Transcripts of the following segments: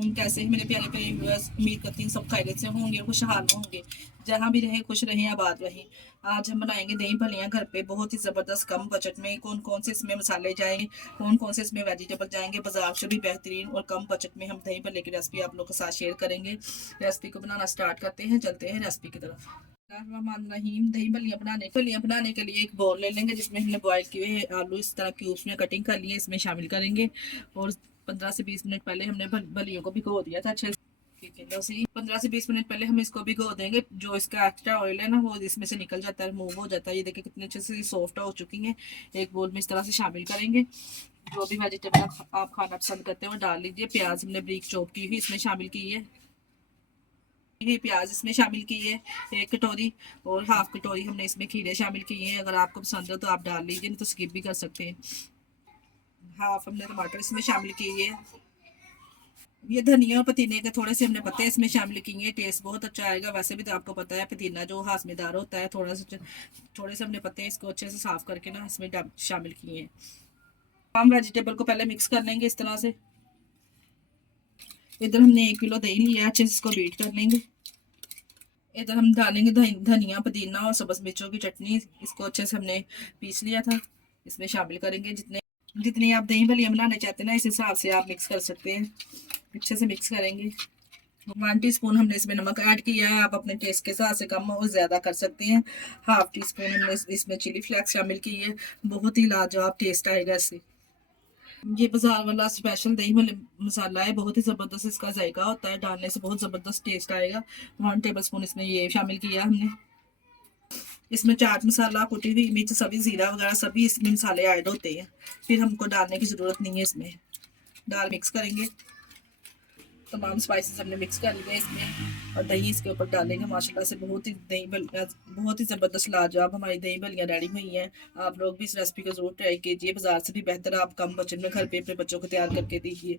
कैसे हैं मेरे प्यारे प्यारे व्यूअर्स। उम्मीद करती हूँ सब खैरियत से होंगे, खुशहाल होंगे, जहाँ भी रहें खुश रहें, आबाद रहें। आज हम बनाएंगे दही भल्लियाँ घर पे, बहुत ही ज़बरदस्त कम बजट में। कौन कौन से इसमें मसाले जाएंगे, कौन कौन से इसमें वेजिटेबल जाएंगे, बाजार से भी बेहतरीन और कम बजट में हम दही भल्ले की रेसिपी आप लोग के साथ शेयर करेंगे। रेसिपी को बनाना स्टार्ट करते हैं, चलते हैं रेसिपी की तरफ। रहीम दही भल्लियाँ बनाने के लिए एक बाउल ले लेंगे जिसमें हमने बॉयल किए हुए आलू इस तरह क्यूब्स में कटिंग कर लिए, इसमें शामिल करेंगे। और 15 से 20 मिनट पहले हमने भलियों को भिगो दिया था अच्छे से। 15 से 20 मिनट पहले हम इसको भिगो देंगे, जो इसका एक्स्ट्रा ऑयल है ना वो इसमें से निकल जाता है, रिमूव हो जाता है। ये देखिए कितने अच्छे से सॉफ्ट हो चुकी हैं। एक बोल में इस तरह से शामिल करेंगे। जो भी वेजिटेबल आप खाना पसंद करते हैं वो डाल लीजिए। प्याज हमने ब्रीक चॉप की हुई इसमें शामिल की है, ये प्याज इसमें शामिल की है 1 कटोरी, और हाफ कटोरी हमने इसमें खीरे शामिल किए हैं। अगर आपको पसंद हो तो आप डाल लीजिए, नहीं तो स्किप भी कर सकते हैं। हाफ हमने टमाटर इसमें शामिल किए हैं। ये धनिया और पुदीने के थोड़े से हमने पत्ते इसमें शामिल किए हैं, टेस्ट बहुत अच्छा आएगा। वैसे भी तो आपको पता है पुदीना जो हाशमेदार होता है, थोड़े से हमने पत्ते इसको अच्छे से साफ करके ना इसमें शामिल किए हैं। हम वेजिटेबल को पहले मिक्स कर लेंगे इस तरह से। इधर हमने 1 किलो दही लिया है, अच्छे से इसको बीट कर लेंगे। इधर हम डालेंगे धनिया पुदीना और सब्ज मिर्चों की चटनी, इसको अच्छे से हमने पीस लिया था, इसमें शामिल करेंगे। जितने जितनी आप दही भल्लियाँ बनाना चाहते हैं ना, इस हिसाब से आप मिक्स कर सकते हैं। अच्छे से मिक्स करेंगे। 1 टीस्पून हमने इसमें नमक ऐड किया है, आप अपने टेस्ट के हिसाब से कम और ज़्यादा कर सकते हैं। हाफ टी स्पून हमने इसमें चिली फ्लेक्स शामिल की है, बहुत ही लाजवाब टेस्ट आएगा इससे। ये बाजार वाला स्पेशल दही भल्ले मसाला है, बहुत ही ज़बरदस्त इसका जायका होता है, डालने से बहुत ज़बरदस्त टेस्ट आएगा। 1 टेबल स्पून इसमें ये शामिल किया हमने। इसमें चाट मसाला, कुटी हुई मिर्च, सभी जीरा वगैरह सभी इसमें मसाले ऐड होते हैं, फिर हमको डालने की ज़रूरत नहीं है। इसमें डाल मिक्स करेंगे। तमाम स्पाइसेस हमने मिक्स कर लिए इसमें और दही इसके ऊपर डालेंगे। माशाल्लाह से बहुत ही ज़बरदस्त लाजवाब हमारी दही भल्लियाँ रेडी हुई हैं। आप लोग भी इस रेसिपी को ज़रूर ट्राई कीजिए, बाजार से भी बेहतर आप कम बजट में घर पे अपने बच्चों को तैयार करके दीजिए।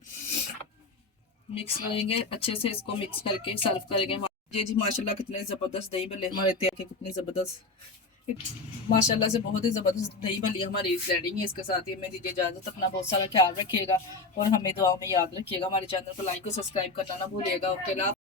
मिक्स करेंगे अच्छे से, इसको मिक्स करके सर्व करेंगे। जी माशाल्लाह कितने ज़बरदस्त दही भल्ले हमारे तैयार के, कितने ज़बरदस्त माशाल्लाह से बहुत ही ज़बरदस्त दही भल्ली हमारी रेडी है। इसके साथ ही हमें दीजिए इजाज़त। अपना बहुत सारा ख्याल रखिएगा और हमें दुआओं में याद रखिएगा। हमारे चैनल को लाइक और सब्सक्राइब करना ना भूलिएगा। ओके।